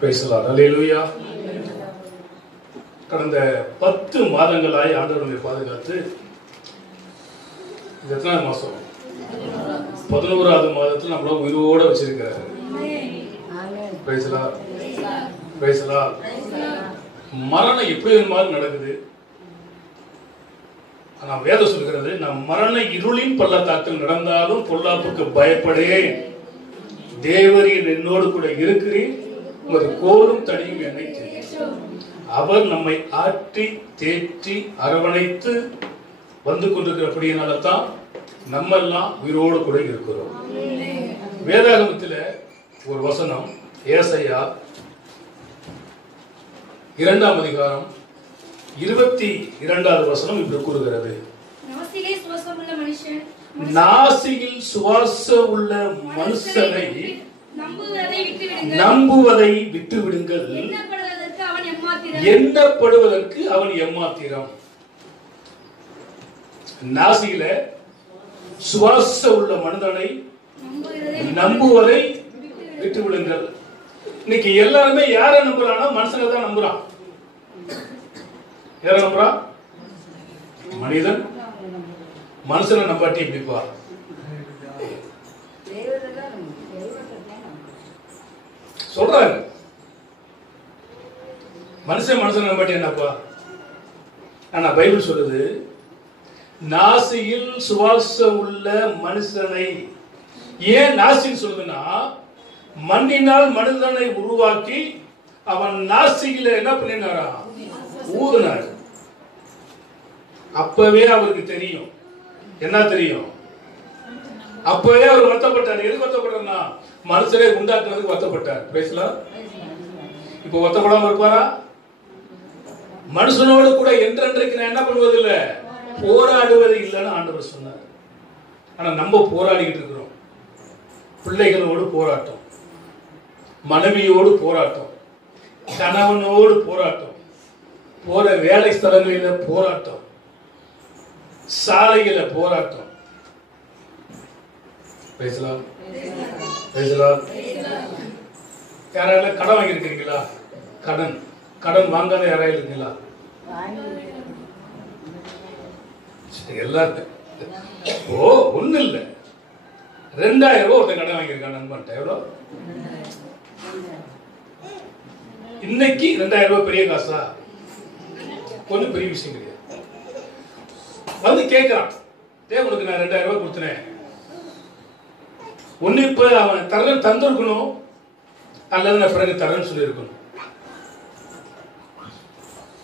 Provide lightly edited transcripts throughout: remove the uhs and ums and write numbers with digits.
Praise the Lord. அல்லேலூயா. கடந்த 10 மாதங்களாய் ஆண்டவர் நம்மை பாதுகாத்து இது எத்தனாவது மாசம்? 11வது மாதத்தில் நம்மள உயிரோட வச்சிருக்கிறாரு. Praise the Lord. Praise the Lord. மரணம் எப்படி மாதிரி நடக்குது. ஆனா வேதம் சொல்கிறது, நம் மரண இருளின் பள்ளத்தாக்கில் நடந்தாலும் பொல்லாப்புக்கு பயப்படேன், தேவரீர் என்னோடு கூட இருக்கிறேன், உமது கோலும் தடியும் என்னை தெரியும். அவர் நம்மை ஆற்றி தேற்றி அரவணைத்து வந்து கொண்டிருக்கிறபடியினால தான் நம்ம எல்லாம் உயிரோடு கூட இருக்கிறோம். வேதாகமத்தில் ஒரு வசனம், ஏசாயா 2ஆம் அதிகாரம் 22வது வசனம் இப்படி கூறுகிறது, நாசியில் சுவாசம் உள்ள மனுஷனை நம்புவதை விட்டுவிடுங்கள், எண்ணப்படுவதற்கு அவன் எம்மாத்திரம். நாசியில சுவாசம் உள்ள மனிதனை நம்புவதை விட்டுவிடுங்கள். இன்னைக்கு எல்லாருமே யாரை நம்புறானா? மனுஷனை தான் நம்புறான். யாரை நம்புறான்? மனிதன். மனுஷனை நம்பாட்டி எப்படிப்பா? சொல்றாங்க மனுஷனை நம்பாட்டி என்னப்பா? ஆனா பைபிள் சொல்லுது, நாசியில் சுவாசம் உள்ள மனுஷனை. ஏன் நாசின்னு சொல்லுதுன்னா, மண்ணினால் மனிதனை உருவாக்கி அவன் நாசியில என்ன பண்ணினாரா? ஊதுனார். அப்பவே அவருக்கு தெரியும். என்ன தெரியும்? அப்பவே அவர் வருத்தப்பட்டார். எதுக்கு வருத்தப்பட்டார்னா, மனுஷரை உண்டாக்குறதுக்கு வருத்தப்பட்டார். பேசலாம். இப்ப வருத்தப்படாம இருப்பாரா? மனுஷனோடு கூட என்றென்றைக்கு நான் என்ன பண்ணுவதில்லை, போராடுவது இல்லைன்னு ஆண்டவர் சொன்னார். ஆனா நம்ம போராடிக்கிட்டு இருக்கிறோம். பிள்ளைகளோடு போராட்டம், மனைவியோடு போராட்டம், கணவனோடு போராட்டம், போற வேலை ஸ்தலங்களில போராட்டம், சாலையில போராட்டம். பேசலாம். பேசலாம். யாராவது கடன் வாங்கியிருக்கீங்களா? கடன் வாங்காத யாராவது இருக்கீங்களா? எல்லாருக்கும். ஓ, ஒண்ணு இல்ல, 2000 ரூபாய் ஒருத்தன் கடன் வாங்கியிருக்கான் நண்பன்ட்ட. எவ்வளவு இன்னைக்கு? 2000 ரூபாய் பெரிய காசா? ஒன்னும் பெரிய விஷயம் கிடையாது. வந்து கேட்கிறான், தேவனுக்கு நான் 2000 ரூபாய் கொடுத்தேன், ஒன்னு இப்ப அவன் தந்திருக்கணும், அல்லது நான் பிறகு தரேன்னு சொல்லி இருக்கணும்.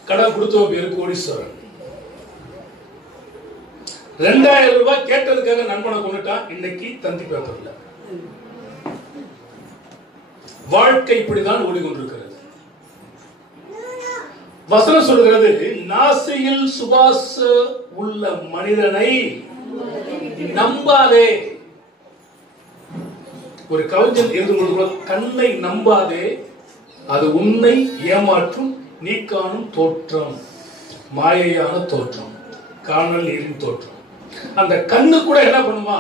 கடன் கொடுத்தவன் பேரு கோடீஸ்வரன். 2000 ரூபாய் கேட்டதுக்காக நண்பனை கொண்டுட்டான். இன்னைக்கு தந்தி பேப்பர்ல. வாழ்க்கை இப்படிதான் ஓடிக்கொண்டிருக்கிறது. வசனம் சொல்கிறது, நாசியில் சுவாச உள்ள மனிதனை நம்பாதே. ஒரு கவிஞன் எழுதும்போது, கண்ணை நம்பாதே, அது உன்னை ஏமாற்றும், நீ காணும் தோற்றம் மாயையான தோற்றம், காணல் நீரின் தோற்றம். அந்த கண்ணு கூட என்ன பண்ணுமா?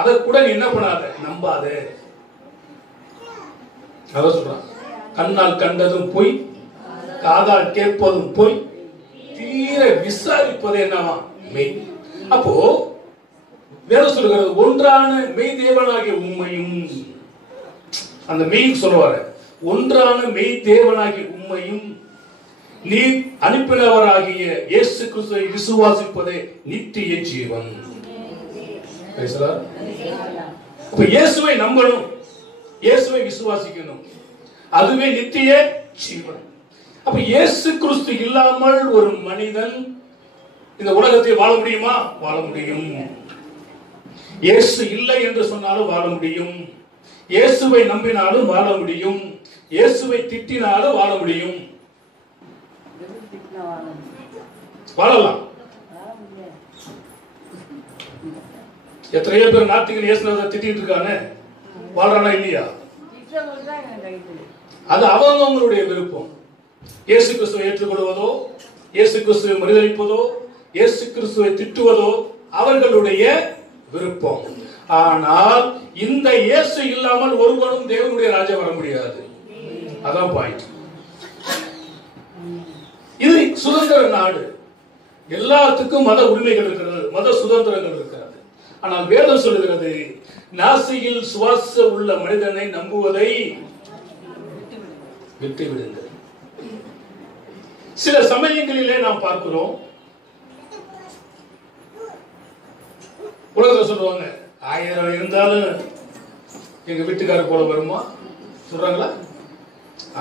அதை கூட நீ என்ன பண்ணாத, நம்பாதே. அத சொல்றான், கண்ணால் கண்டதும் பொய், காதால் கேட்பதும் பொய், தீர விசாரிப்பது என்னவா? மெய். அப்போ வேற சொல்லுகிறது, ஒன்றான மெய் தேவனாகிய உண்மையும், அந்த மெய் சொல்லுவாரு, ஒன்றான மெய் தேவனாகிய உண்மையும் நீ அனுப்பினவராகிய இயேசு கிறிஸ்துவை விசுவாசிப்பதே நித்திய ஜீவன். அப்ப இயேசுவை நம்பணும், இயேசுவை விசுவாசிக்கணும், அதுவே நித்திய ஜீவன். அப்ப இயேசு கிறிஸ்து இல்லாமல் ஒரு மனிதன் இந்த உலகத்தில் வாழ முடியுமா? வாழ முடியும். இயேசு இல்லை என்று சொன்னாலும் வாழ முடியும். இயேசுவை நம்பினாலும் வாழ முடியும். இயேசுவை திட்டினாலும் வாழ முடியும். வாழலாம். எத்தனையோ பேர் நாத்திகன் இயேசுவை திட்டிட்டு இருக்கானே, வாழறானா இல்லையா? அது அவங்களுடைய விருப்பம். இயேசு கிறிஸ்துவை ஏற்றுக்கொள்வதோ, இயேசு கிறிஸ்துவை மறுதலிப்பதோ, இயேசு கிறிஸ்துவை திட்டுவதோ அவர்களுடைய விருப்பம். ஆனால் இந்த இயேசு இல்லாமல் ஒருவனும் தேவனுடைய ராஜ்யம் வர முடியாது. அதான் பாயிண்ட். இது சுதந்திர நாடு, எல்லாத்துக்கும் மத உரிமைகள் இருக்கிறது, மத சுதந்திரங்கள் இருக்கிறது. ஆனால் வேதம் சொல்லுகிறது, நாசியில் சுவாச உள்ள மனிதனை நம்புவதை விட்டுவிடுங்கள். சில சமயங்களிலே நாம் பார்க்கிறோம், உலகத்தில் சொல்லுவாங்க, 1000 இருந்தாலும் எங்க வீட்டுக்காரர் போல வருமா சொல்றாங்களா?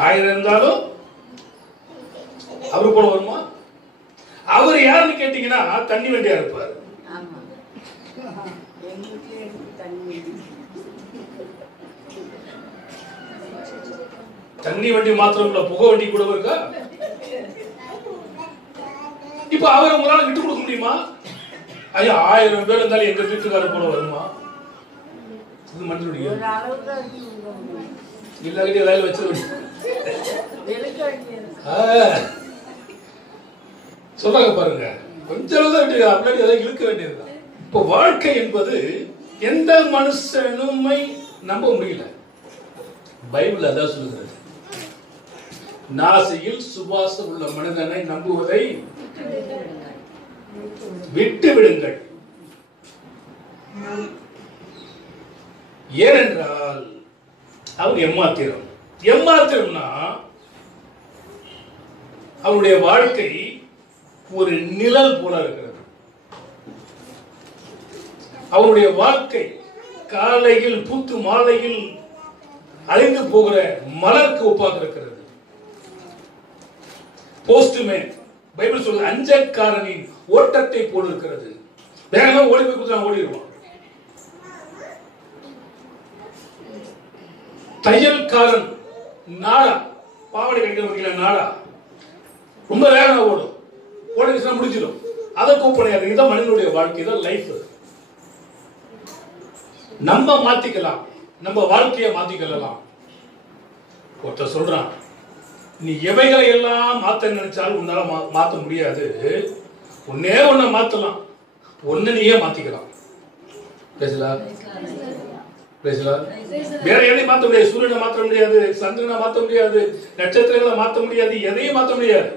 1000 இருந்தாலும் அவரு போல வருமா? அவர் யாருன்னு கேட்டீங்கன்னா தண்ணி வண்டியா இருப்பார். தண்ணி வண்டி மாத்திரம் இல்ல, புகை வண்டி கூட இருக்கா? இப்ப அவரை உங்களால விட்டு கொடுக்க முடியுமா? ஐயா 1000 பேர் இருந்தாலும் எங்க வீட்டுக்காரர் போல வருமா? இது மனுஷனுடைய எல்லாருக்கிட்டையும் ஏதாவது வச்சு சொல்றாங்க பாருங்க, கொஞ்சம் தான் அப்படி ஏதாவது இழுக்க வேண்டியதுதான். இப்ப வாழ்க்கை என்பது எந்த மனுஷனுமை நம்ப முடியல. பைபிள் அதான் சொல்லுகிறது, நாசியில் சுவாசம் உள்ள மனிதனை நம்புவதை விட்டு விடுங்கள். ஏனென்றால் அவன் எம்மாத்திரம். எம்மாத்திரம்னா அவனுடைய வாழ்க்கை ஒரு நிழல் போல இருக்கிறது. அவருடைய வாழ்க்கை காலையில் பூத்து மாலையில் அழிந்து போகிற மலருக்கு ஒப்பாக இருக்கிறது. போஸ்ட்மேன் பைபிள் சொல்றது அஞ்சற்காரனின் ஓட்டத்தை போல் இருக்கிறது. வேகமா ஓடி போய் கொடுத்தா ஓடிடுவான். தையல்காரன் நாடா, பாவடை கட்டிக்கிற நாடா ரொம்ப வேகமா ஓடும், ஓடிச்சுனா முடிச்சிடும். அதை கூப்பிடாது. இதுதான் மனிதனுடைய வாழ்க்கை, தான் லைஃப். நம்ம மாத்திக்கலாம், நம்ம வாழ்க்கையை மாத்திக்கலாம். ஒருத்தர் சொல்றான், நீ எவைகளை எல்லாம் மாத்த நினைச்சாலும் உன்னால மாத்த முடியாது, ஒன்னே ஒன்ன மாத்தலாம், ஒன்னு நீயே மாத்திக்கலாம். பேசலாம் பேசலாம். வேற எதையும் மாத்த முடியாது. சூரியனை மாத்த முடியாது, சந்திரனை மாத்த முடியாது, நட்சத்திரங்களை மாத்த முடியாது, எதையும் மாத்த முடியாது.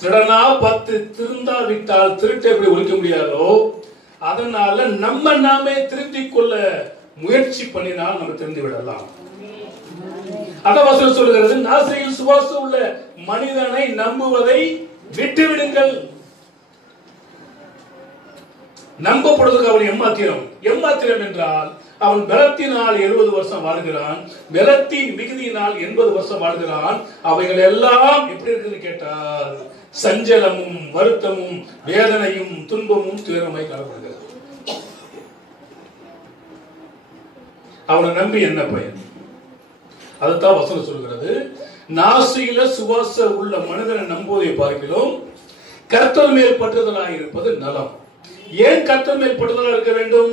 திருடனா 10 திருந்தா விட்டால் திருட்டை எப்படி ஒழிக்க முடியாதோ, அதனால நம்ம நாமே திருத்திக் கொள்ள முயற்சி பண்ணினால் நம்ம திருந்தி விடலாம். அத வசனம் சொல்லுகிறது, நாசியில் சுவாசம் உள்ள மனிதனை நம்புவதை விட்டுவிடுங்கள். நம்பப்படுவதற்கு அவன் எம்மாத்திரம். எம்மாத்திரம் என்றால் அவன் பலத்தினால் 70 வருஷம் வாழ்கிறான், பலத்தின் மிகுதியினால் 80 வருஷம் வாழ்கிறான். அவைகள் எல்லாம் எப்படி இருக்குன்னு கேட்டால் சஞ்சலமும் வருத்தமும் வேதனையும் துன்பமும் துயரமாய் காணப்படுகிறது. அவனை நம்பி என்ன பயன்? அதுதான் வசனம் சொல்கிறது, நாசியில சுவாச உள்ள மனிதனை நம்புவதை பார்க்கிறோம், கர்த்தர் மேல் பற்றுதலாக இருப்பது நலம். ஏன் கர்த்தர் மேல் பற்றுதலாக இருக்க வேண்டும்?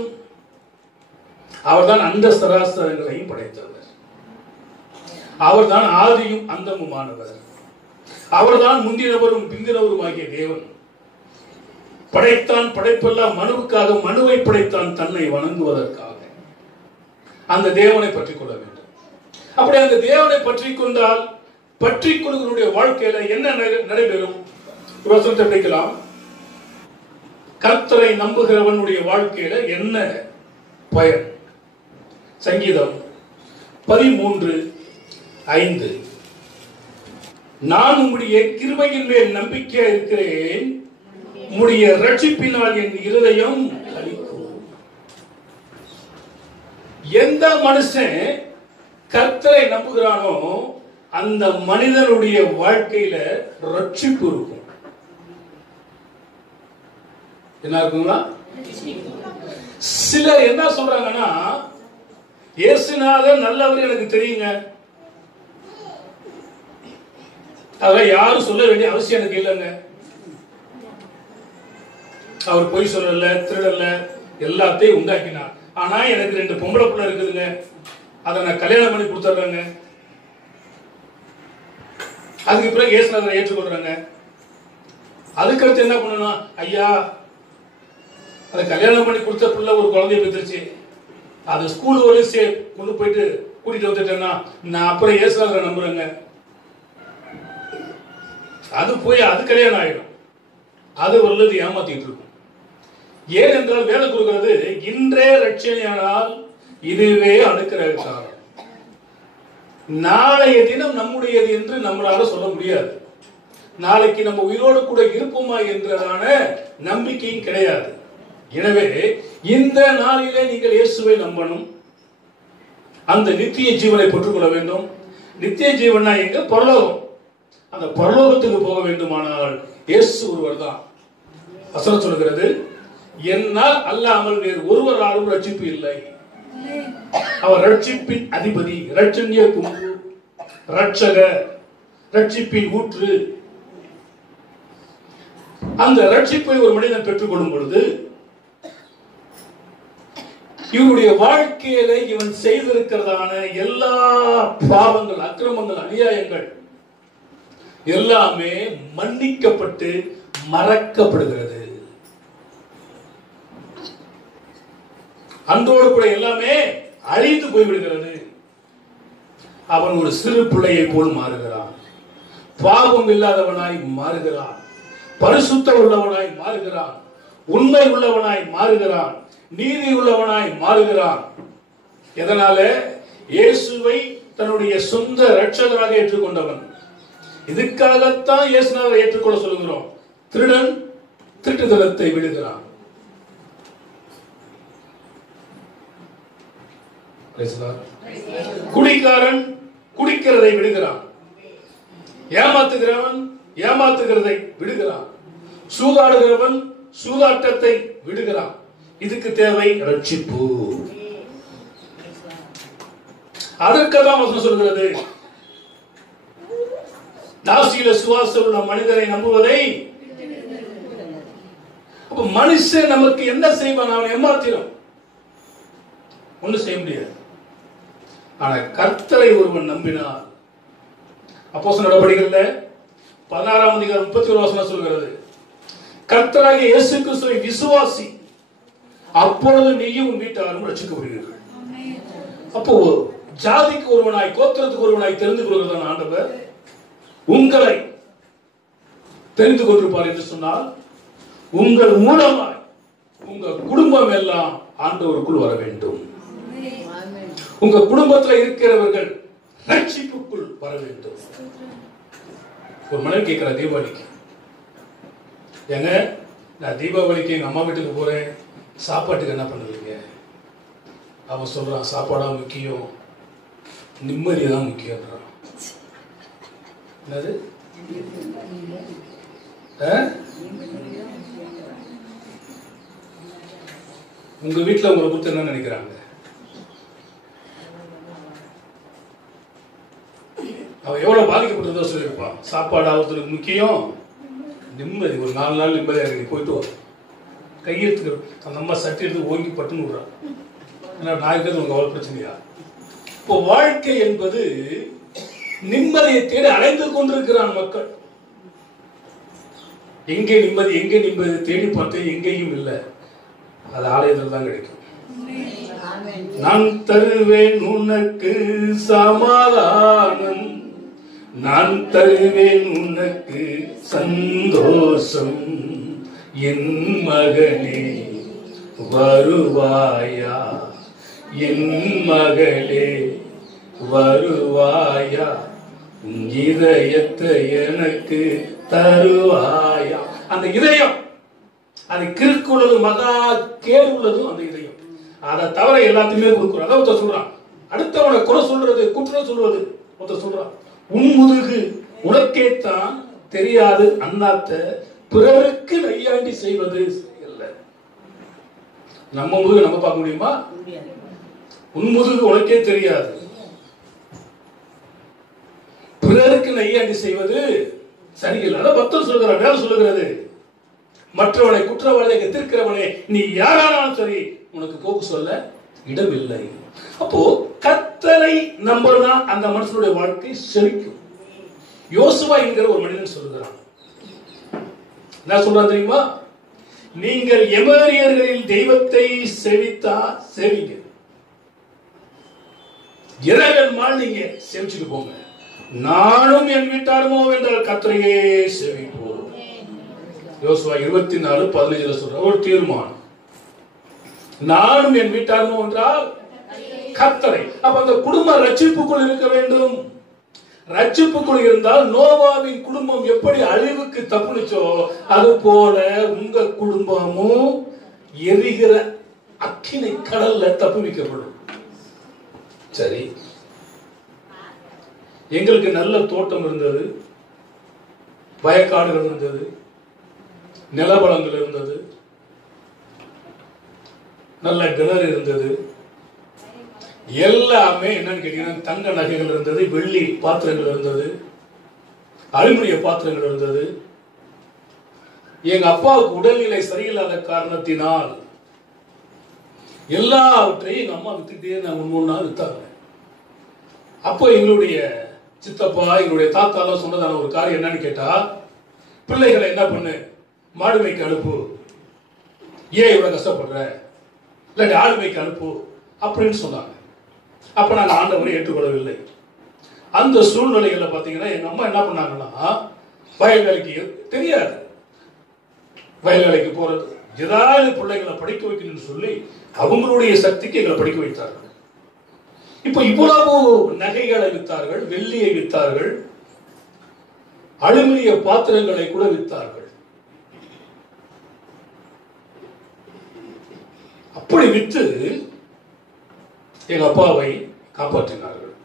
அவர்தான் அந்த சராசரங்களையும் படைத்தவர், அவர்தான் ஆதியும் அந்தமுமானவர், அவர்தான் முந்தினவரும் பிந்தினவரும் ஆகிய தேவன். படைத்தான், படைப்பெல்லாம் மனுவுக்காக, மனுவை படைத்தான் தன்னை வணங்குவதற்காக. அந்த தேவனை பற்றிக் கொள்ள வேண்டும். அப்படி அந்த தேவனை பற்றிக் கொண்டால் பற்றிக் கொள்ளுடைய வாழ்க்கையில என்ன நடைபெறும்? வசனத்தை படிக்கலாம். கர்த்தரை நம்புகிறவனுடைய வாழ்க்கையில என்ன பயன்? சங்கீதம் 13:5, நான் உம்முடைய கிருபையின் மேல் நம்பிக்கையா இருக்கிறேன், உம்முடைய ரட்சிப்பினால் என் இருதயம் களிக்கும். எந்த மனுஷன் கர்த்தரை நம்புகிறானோ அந்த மனிதனுடைய வாழ்க்கையில ரட்சிப்பு இருக்கும். என்ன இருக்குங்களா? சிலர் என்ன சொல்றாங்கன்னா, இயேசுநாதர் நல்லவர் எனக்கு தெரியுங்க, அத யாரும் சொல்ல வேண்டிய அவசியம் எனக்கு இல்லைங்க, அவர் பொய் சொல்லல, திருடல, எல்லாத்தையும் உண்டாக்கினார், ஆனா எனக்கு 2 பொம்பளை பிள்ளை இருக்குதுங்க, அதை நான் கல்யாணம் பண்ணி கொடுத்துட்றேங்க, அதுக்கு பிறகு இயேசுநாதரை ஏற்றுக்கொள்றாங்க. அதுக்கடுத்து என்ன பண்ணணும்? ஐயா, அதை கல்யாணம் பண்ணி கொடுத்த பிள்ளை ஒரு குழந்தைய பெற்றுச்சு, அது ஸ்கூல் வரையும் கொண்டு போயிட்டு கூட்டிட்டு வந்துட்டேன்னா நான் அப்புறம் இயேசுவை நம்புறேங்க, அது போய் அது கல்யாணம் ஆயிடும். அது வல்லது ஏமாத்திட்டு இருக்கும். ஏனென்றால் வேதம் கொடுக்கிறது, இன்றே ரட்சணையானால் இதுவே அனுக்கிரக காலம், நாளைய தினம் நம்முடையது என்று நம்மளால சொல்ல முடியாது. நாளைக்கு நம்ம உயிரோடு கூட இருப்போமா என்றதான நம்பிக்கையும் கிடையாது. எனவே இந்த நாளிலே நீங்கள் இயேசுவை நம்பணும், அந்த நித்திய ஜீவனை பெற்றுக்கொள்ள வேண்டும். நித்திய ஜீவனா எங்க? பரலோகம். அந்த பரலோகத்துக்கு போக வேண்டுமானால் இயேசு ஒருவர் தான். வசனம் சொல்கிறது, என்னால் அல்லாமல் வேறு ஒருவராலும் ரட்சிப்பு இல்லை. அவர் ரட்சிப்பின் அதிபதி, ரட்சண்ய கும்பு, ரட்சகர், ரட்சிப்பின் ஊற்று. அந்த ரட்சிப்பை ஒரு மனிதன் பெற்றுக்கொள்ளும் பொழுது இவருடைய வாழ்க்கையில இவன் செய்திருக்கிறதான எல்லா பாவங்கள், அக்கிரமங்கள், அநியாயங்கள் எல்லாமே மன்னிக்கப்பட்டு மறக்கப்படுகிறது. அன்றோடு கூட எல்லாமே அழிந்து போய்விடுகிறது. அவன் ஒரு சிறு பிள்ளையை போல் மாறுகிறான், பாவம் இல்லாதவனாய் மாறுகிறான், பரிசுத்த உள்ளவனாய் மாறுகிறான், உண்மை உள்ளவனாய் மாறுகிறான், நீதி உள்ளவனாய் மாறுகிறான். எதனால? இயேசுவை தன்னுடைய சொந்த இரட்சகராக ஏற்றுக்கொண்டவன். இதுக்காகத்தான் இயேசுவை ஏற்றுக்கொள்ள சொல்கிறோம். திருடன் திருட்டுதலத்தை விடுகிறான், குடிக்காரன் குடிக்கிறதை விடுகிறான், ஏமாத்துகிறவன் ஏமாத்துகிறதை விடுகிறான், சூதாடுகிறவன் சூதாட்டத்தை விடுகிறான். இதுக்கு தேவை ரட்சிப்பு. அதற்கெல்லாம் வசனம் சொல்கிறது, நாசியில சுவாசம் உள்ள மனிதரை நம்புவதை. அப்ப மனுஷன் நமக்கு என்ன செய்வான்? அவன் ஏமாத்திரும், ஒன்னும் செய்ய முடியாது. ஆனா கர்த்தரை ஒருவன் நம்பினார். அப்போஸ்தலர் நடவடிக்கைகள்ல 16ஆம் அதிகாரம் 31 வசனம் சொல்கிறது, கர்த்தராகிய இயேசு கிறிஸ்துவை விசுவாசி, அப்பொழுது நீயும் உன் வீட்டாரும் ரட்சிக்கப்படுவீர்கள். அப்போ ஜாதிக்கு ஒருவனாய், கோத்திரத்துக்கு ஒருவனாய் தெரிந்து கொள்கிறதான ஆண்டவர் உங்களை தெரிந்து கொண்டிருப்பார் என்று சொன்னால், உங்கள் மூலமாய் உங்க குடும்பம் எல்லாம் ஆண்டவருக்குள் வர வேண்டும். உங்க குடும்பத்தில் இருக்கிறவர்கள் ரட்சிப்புக்குள் வர வேண்டும். ஒரு மனைவி கேட்கிற தீபாவளிக்கு, ஏங்க நான் தீபாவளிக்கு எங்க அம்மா வீட்டுக்கு போறேன், சாப்பாட்டுக்கு என்ன பண்ணுவீங்க? அவன் சொல்றான், சாப்பாடா முக்கியம், நிம்மதி தான் முக்கியம். என்னது? உங்க வீட்டுல உங்களை குறித்து என்ன நினைக்கிறாங்க? அவன் எவ்வளவு பாதிக்கப்பட்டதோ சொல்லியிருப்பான். சாப்பாடு ஆகுறதுக்கு முக்கியம், நிம்மதி. ஒரு 4 நாள் நிம்மதியாக இருக்கு, போயிட்டு வரும். கையெழுத்துக்கிற அந்த அம்மா சட்டி எடுத்து ஓங்கி பட்டுன்னு விடுறான். ஏன்னா நான் இருக்கிறது உங்க அவ்வளவு பிரச்சனையா? இப்போ வாழ்க்கை என்பது நிம்மதியை தேடி அலைந்து கொண்டிருக்கிறான் மக்கள். எங்கே நிம்மதி, எங்கே நிம்மதி தேடி பார்த்து எங்கேயும் இல்லை. அது ஆலயத்தில் தான் கிடைக்கும். நான் தருவேன் உனக்கு சமாதானம், நான் தருவேன் உனக்கு சந்தோஷம், என் மகனே வருவாயா, என் மகளே வருவாயா, இதயத்தை எனக்கு தருவாயா. அந்த இதயம் அது கிறுக்குள்ளது, மகா கேடு உள்ளதும் அந்த இதயம். அதை தவிர எல்லாத்தையுமே கொடுக்குறோம். அதான் ஒருத்தர் சொல்றான், அடுத்தவனை குறை சொல்றது, குற்றம் சொல்வது. ஒருத்தர் சொல்றான், உன் முதுகு உனக்கேத்தான் தெரியாது அண்ணாத்த, பிறருக்கு நையாண்டி செய்வது இல்லை. நம்ம முதுகு நம்ம பார்க்க முடியுமா? உன் முதுகு உனக்கே தெரியாது, பிறருக்கு நையாண்டி செய்வது சரியில்லை. அதான் பக்தர் சொல்கிறார், வேலை சொல்லுகிறது, மற்றவனை குற்றவாளியை எதிர்க்கிறவனே நீ யாரானாலும் சரி, உனக்கு போக்கு சொல்ல இடமில்லை. அப்போ கர்த்தரை நம்புறதா அந்த மனுஷனுடைய வாழ்க்கை செழிக்கும். யோசுவா என்கிற ஒரு மனிதன் சொல்லுகிறான், என்ன சொல்றான் தெரியுமா? நீங்கள் எமோரியர்களில் தெய்வத்தை சேவித்தா சேவிங்க, இரவல் நீங்க சேவிச்சுட்டு போங்க. நானும் என் வீட்டாருமோ என்றால் கர்த்தரையே சேவிப்போம். யோசுவா 24:15 சொல்ற ஒரு தீர்மானம். நானும் என் வீட்டாருமோ என்றால் கர்த்தரை. அப்ப அந்த குடும்பம் ரட்சிப்புக்குள் இருக்க வேண்டும். ரட்சிப்புக்குள் இருந்தால் நோவாவின் குடும்பம் எப்படி அழிவுக்கு தப்புனுச்சோ அது போல உங்க குடும்பமும் எரிகிற அக்கினை கடல்ல தப்புவிக்கப்படும். சரி, எங்களுக்கு நல்ல தோட்டம் இருந்தது, வயக்காடுகள் இருந்தது, நிலவளங்கள் இருந்தது, நல்ல கிணறு இருந்தது, எல்லாமே என்னன்னு கேட்டீங்கன்னா தங்க நகைகள் இருந்தது, வெள்ளி பாத்திரங்கள் இருந்தது, அலுமினிய பாத்திரங்கள் இருந்தது. எங்க அப்பாவுக்கு உடல்நிலை சரியில்லாத காரணத்தினால் எல்லாவற்றையும் எங்க அம்மா வித்துக்கிட்டே நான் ஒண்ணா வித்தாங்க. அப்போ எங்களுடைய சித்தப்பா எங்களுடைய தாத்தாலாம் சொன்னதான ஒரு காரியம் என்னன்னு கேட்டா, பிள்ளைகளை என்ன பண்ணு, மாடு மேய்க்க அனுப்பு, ஏன் இவ்வளவு கஷ்டப்படுற, இல்லாட்டி ஆடு மேய்க்க அனுப்பு அப்படின்னு சொன்னாங்க. அப்ப நாங்கள் ஆண்டவரை ஏற்றுக்கொள்ளவில்லை. அந்த சூழ்நிலைகளை பார்த்தீங்கன்னா எங்க அம்மா என்ன பண்ணாங்கன்னா, வயல் வேலைக்கு தெரியாது, வயல் வேலைக்கு போறது, ஏதாவது பிள்ளைகளை படிக்க வைக்கணும்னு சொல்லி அவங்களுடைய சக்திக்கு எங்களை படிக்க வைத்தார்கள். இப்ப இவ்வளவு நகைகளை வித்தார்கள், வெள்ளியை வித்தார்கள், அலுமினிய பாத்திரங்களை கூட வித்தார்கள். அப்படி வித்து எங்க அப்பாவை காப்பாற்றினார்கள்.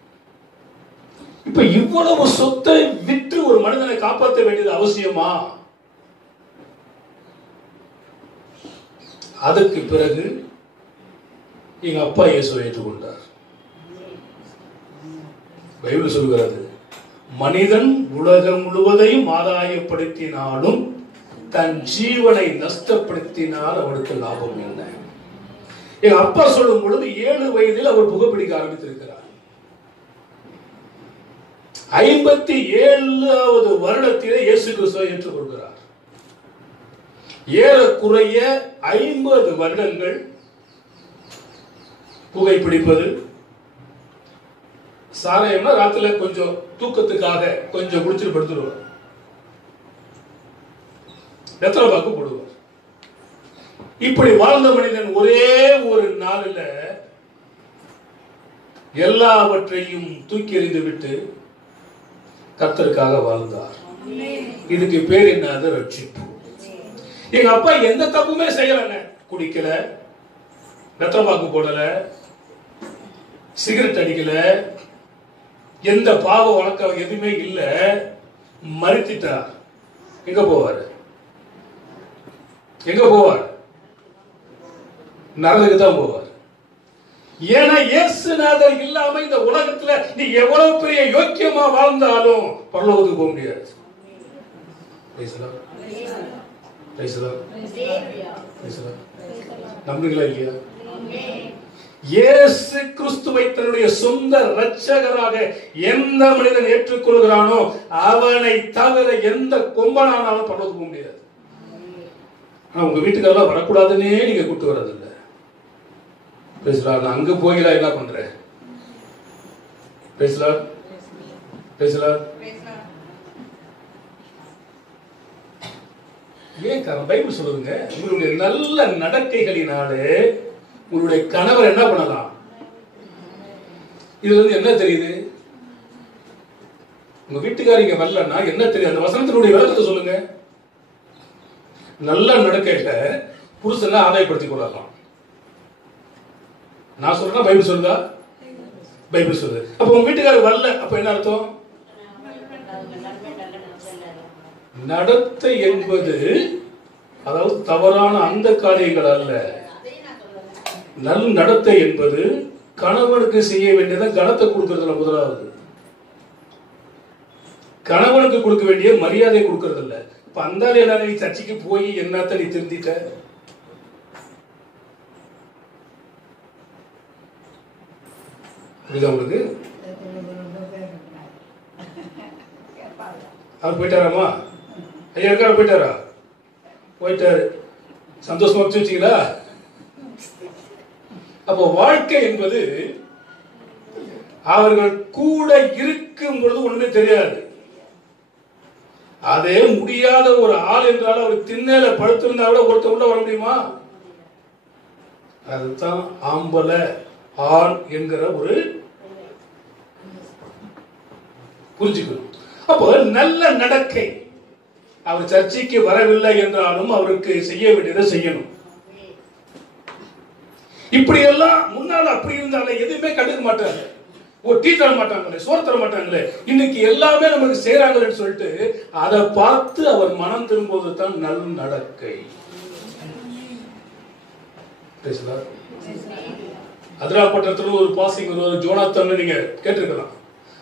இப்ப இவ்வளவு சொத்தை விற்று ஒரு மனிதனை காப்பாற்ற வேண்டியது அவசியமா? அதற்கு பிறகு எங்க அப்பா இயேசுவை ஏற்றுக்கொண்டார். பைபிள் சொல்கிறது, மனிதன் உலகம் முழுவதையும் ஆதாயப்படுத்தினாலும் தன் ஜீவனை நஷ்டப்படுத்தினால் அவனுக்கு லாபம் என்ன? எங்க அப்பா சொல்லும் பொழுது 7 வயதில் அவர் புகைப்பிடிக்க ஆரம்பித்திருக்கிறார். 57வது வருடத்திலே இயேசு கிறிஸ்துவை ஏற்றுக்கொள்கிறார். ஏறக்குறைய 50 வருடங்கள் புகைப்பிடிப்பது, சாராயம்னா ராத்திரில கொஞ்சம் தூக்கத்துக்காக கொஞ்சம் குடிச்சிட்டு படுத்துருவார், வெத்தலை பாக்கு போடுவார். இப்படி வாழ்ந்த மனிதன் ஒரே ஒரு நாளில் எல்லாவற்றையும் தூக்கி எறிந்து விட்டு கர்த்தருக்காக வாழ்ந்தார். இதுக்கு பேர் என்ன? ரட்சிப்பு. எங்க அப்பா எந்த தப்புமே செய்யல, குடிக்கல, வெத்தலை பாக்கு போடல, சிகரெட் அடிக்கல, எந்த பாவ வழக்கம் எதுவுமே இல்ல, மறித்துட்டார். எங்க போவார்? எங்க போவார்? நரகத்துக்கு தான் போவார். ஏன்னா இயேசுநாதர் இல்லாம இந்த உலகத்துல நீ எவ்வளவு பெரிய யோக்கியமா வாழ்ந்தாலும் பரலோகத்துக்கு போக முடியாது. நம்புறீங்களா இல்லையா? இயேசு கிறிஸ்துவை தன்னுடைய சொந்த இரட்சகராக எந்த மனிதன் ஏற்றுக்கொள்கிறானோ அவனை தவிர எந்த கொம்பனானாலும் பரலோகத்துக்கு போக முடியாது. ஆனா உங்க வீட்டுக்கெல்லாம் வரக்கூடாதுன்னே நீங்க கூட்டு வர்றதில்லை. பேசலாம், அங்க போயில என்ன பண்றேன்? பேசலாம் பேசலாம். ஏன் காரணம்? பைபிள் சொல்லுதுங்க, உங்களுடைய நல்ல நடக்கைகளினாலே உங்களுடைய கணவர் என்ன பண்ணலாம்? இதுல இருந்து என்ன தெரியுது? உங்க வீட்டுக்காரிங்க வரலன்னா என்ன தெரியும்? அந்த வசனத்தினுடைய விளக்கத்தை சொல்லுங்க. நல்ல நடக்கையில புருஷனை ஆதாயப்படுத்திக் கொள்ளலாம். நான் சொல்றேன், பைபிள் சொல்லுதா? பைபிள் சொல்லுது. அப்ப உங்க வீட்டுக்காரர் வரல, அப்ப என்ன அர்த்தம்? நடத்தை என்பது அதாவது தவறான அந்த காரியங்கள் அல்ல. நல் நடத்தை என்பது கணவனுக்கு செய்ய வேண்டியதை கனத்தை கொடுக்கறதுல முதலாவது. கணவனுக்கு கொடுக்க வேண்டிய மரியாதை கொடுக்கறது இல்ல. இப்ப அந்த நீ சர்ச்சைக்கு போய் என்னத்த நீ திருந்திட்ட? புரியுதா உங்களுக்கு? அவர் போயிட்டாராமா? ஐயா இருக்கார போயிட்டாரா? போயிட்டாரு. சந்தோஷமா வச்சுங்களா? அப்போ வாழ்க்கை என்பது அவர்கள் கூட இருக்கும் பொழுது ஒண்ணுமே தெரியாது. அதே முடியாத ஒரு ஆள் என்றால் அவர் திண்ணையில படுத்திருந்தா கூட ஒருத்தர் உள்ள வர முடியுமா? அதுதான் ஆம்பல ஆண் என்கிற ஒரு புரிஞ்சுக்கணும். அப்போ நல்ல நடக்கை. அவர் சர்ச்சைக்கு வரவில்லை என்றாலும் அவருக்கு செய்ய வேண்டியதை செய்யணும். இப்படி எல்லாம் முன்னால அப்படி இருந்தாலே எதுவுமே கண்டுக்க மாட்டாங்க. ஒரு டீ தர மாட்டாங்களே, சோறு தர மாட்டாங்களே, இன்னைக்கு எல்லாமே நமக்கு செய்யறாங்கன்னு சொல்லிட்டு அதை பார்த்து அவர் மனம் திரும்புவது தான் நல்ல நடக்கை. அதிராப்பட்டத்தில் ஒரு பாசிங் ஒரு ஜோனாத்தன் நீங்க கேட்டிருக்கலாம்.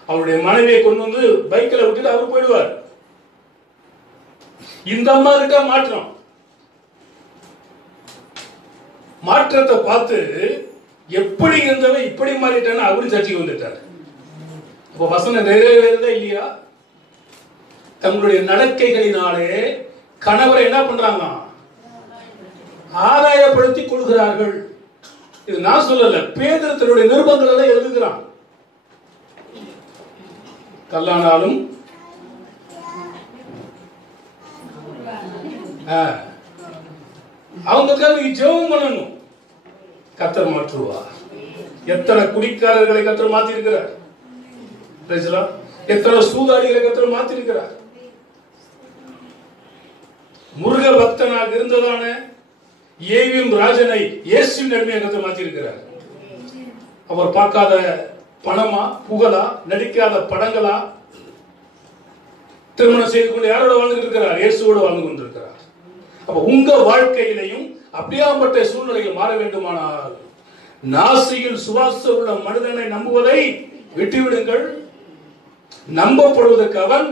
அவருடைய மனைவியை கொண்டு வந்து பைக்கில் விட்டுட்டு அவர் போயிடுவார். இந்த அம்மா கிட்ட மாற்றத்தை பார்த்து எப்படி இருந்தவன் இப்படி மாறிட்டான்னு அவரு சர்ச்சைக்கு வந்துட்டார். அப்போ வசனம் நிறைவேறதா இல்லையா? தங்களுடைய நடக்கைகளினாலே கணவரை என்ன பண்றாங்க? ஆதாயப்படுத்திக் கொள்கிறார்கள். இது நான் சொல்லல, பேதுரு தன்னுடைய நிருபங்கள் எல்லாம் எழுதுகிறான். கல்லானாலும் அவங்களுக்காக ஜெபம் பண்ணணும். கர்த்தர் மாற்றுவார். எத்தனை குடிக்காரர்களை கர்த்தர் மாத்தி இருக்கிறார். எத்தனை சூதாடிகளை கர்த்தர் மாத்தி இருக்கிறார். முருக பக்தனாக இருந்ததான ஏவிஎம் ராஜனை இயேசுவின் நன்மையை கர்த்தர் மாத்தி இருக்கிறார். அவர் பார்க்காத பணமா, புகழா, நடிக்காத படங்களா, திருமணம் செய்து கொண்டு யாரோட வாழ்ந்து இருக்கிறார்? இயேசுவோடு வாழ்ந்து கொண்டிருக்கிறார். அப்ப உங்க வாழ்க்கையிலையும் அப்படியாப்பட்ட சூழ்நிலைகள் மாற வேண்டுமானால் நாசியில் சுவாசம் உள்ள மனிதனை நம்புவதை விட்டுவிடுங்கள். நம்பப்படுவதற்கு அவன்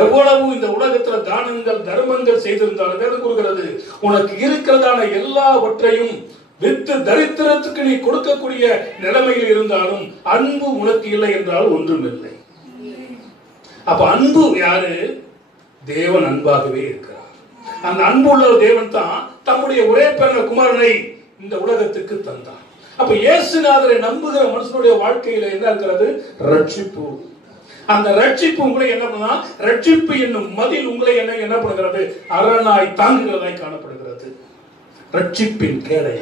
எவ்வளவு இந்த உலகத்தில் தானங்கள் தர்மங்கள் செய்திருந்தாலும் கூறுகிறது, உனக்கு இருக்கிறதான எல்லாவற்றையும் வித்து தரித்திரத்துக்கு நீ கொடுக்கக்கூடிய நிலைமையில் இருந்தாலும் அன்பு உனக்கு இல்லை என்றால் ஒன்றும் இல்லை. அப்ப அன்பு யாரு? தேவன் அன்பாகவே இருக்கிறார். அந்த அன்பு உள்ள தேவன் தான் தம்முடைய ஒரே பிறந்த குமாரனை இந்த உலகத்துக்கு தந்தார். அப்ப இயேசுநாதரை நம்புகிற மனுஷனுடைய வாழ்க்கையில என்ன இருக்கிறது? ரட்சிப்பு. அந்த ரட்சிப்பு உங்களை என்ன பண்ணா, ரட்சிப்பு என்னும் மதில் உங்களை என்ன பண்ணுகிறது? அரணாய் தாங்குகிறதாய் காணப்படுகிறது. ரட்சிப்பின் கேடை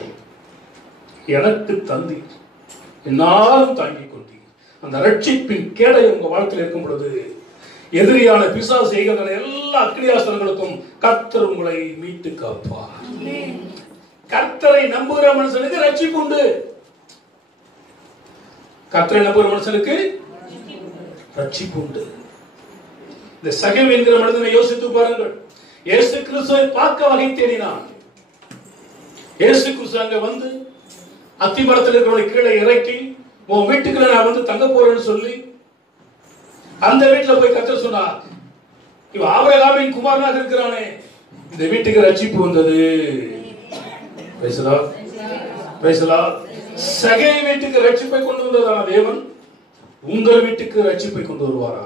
எனக்கு தந்தீர், என்னாலும் தாங்கிக் கொண்டீர். அந்த ரட்சிப்பின் கேடை உங்க வாழ்க்கையில் இருக்கும் பொழுது எதிரியான பிசாசு செய்கிற எல்லா அக்கினியாஸ்திரங்களுக்கும் கர்த்தர் உங்களை மீட்டு காப்பார். கர்த்தரை நம்புகிற மனுஷனுக்கு ரட்சிப்பு உண்டு. கர்த்தரை நம்புகிற மனுஷனுக்கு ரட்சிப்பு உண்டு. இந்த சகேவு என்கிற மனிதனை யோசித்து பாருங்கள். இயேசு கிறிஸ்துவை பார்க்க வகை தேடினான். இயேசு கிறிஸ்து அங்க வந்து அத்திமரத்தில் இருக்கிறவனை கீழே இறக்கி, உன் வீட்டுக்குள்ள நான் வந்து தங்க போறேன்னு சொல்லி அந்த வீட்டுல போய் கர்த்தர் சொன்னார், இவ ஆபிரகாமின் குமாரனாக இருக்கிறானே, இந்த வீட்டுக்கு ரட்சிப்பு வந்தது. சகே வீட்டுக்கு ரட்சிப்பை கொண்டு வந்ததான தேவன் உங்கள் வீட்டுக்கு ரட்சிப்பை கொண்டு வருவாரா?